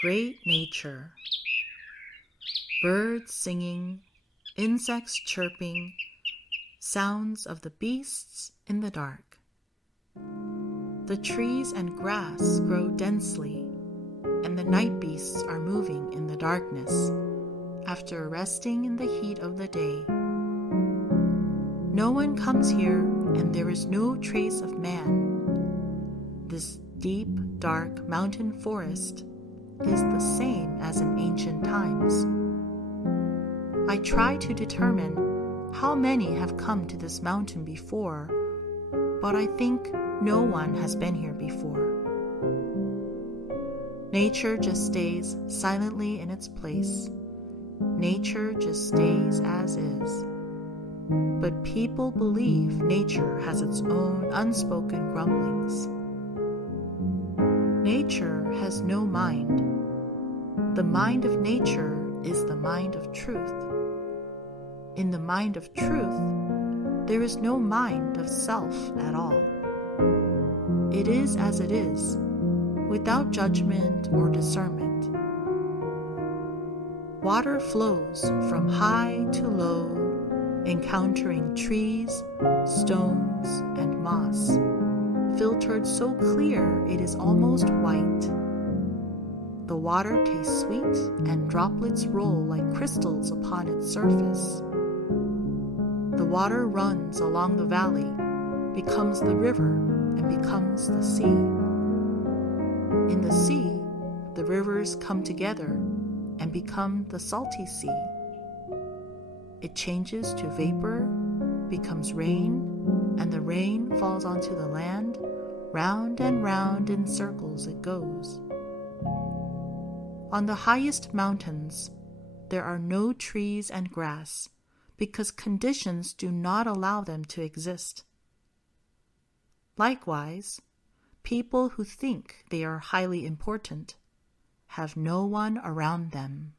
Great nature. Birds singing, insects chirping, sounds of the beasts in the dark. The trees and grass grow densely, and the night beasts are moving in the darkness after resting in the heat of the day. No one comes here, and there is no trace of man. This deep, dark mountain forest is the same as in ancient times. I try to determine how many have come to this mountain before, but I think no one has been here before. Nature just stays silently in its place. Nature just stays as is. But people believe nature has its own unspoken grumblings. Nature has no mind. The mind of nature is the mind of truth. In the mind of truth, there is no mind of self at all. It is as it is, without judgment or discernment. Water flows from high to low, encountering trees, stones, and moss, filtered so clear it is almost white. The water tastes sweet, and droplets roll like crystals upon its surface. The water runs along the valley, becomes the river, and becomes the sea. In the sea, the rivers come together and become the salty sea. It changes to vapor, becomes rain, and the rain falls onto the land. Round and round in circles it goes. On the highest mountains, there are no trees and grass because conditions do not allow them to exist. Likewise, people who think they are highly important have no one around them.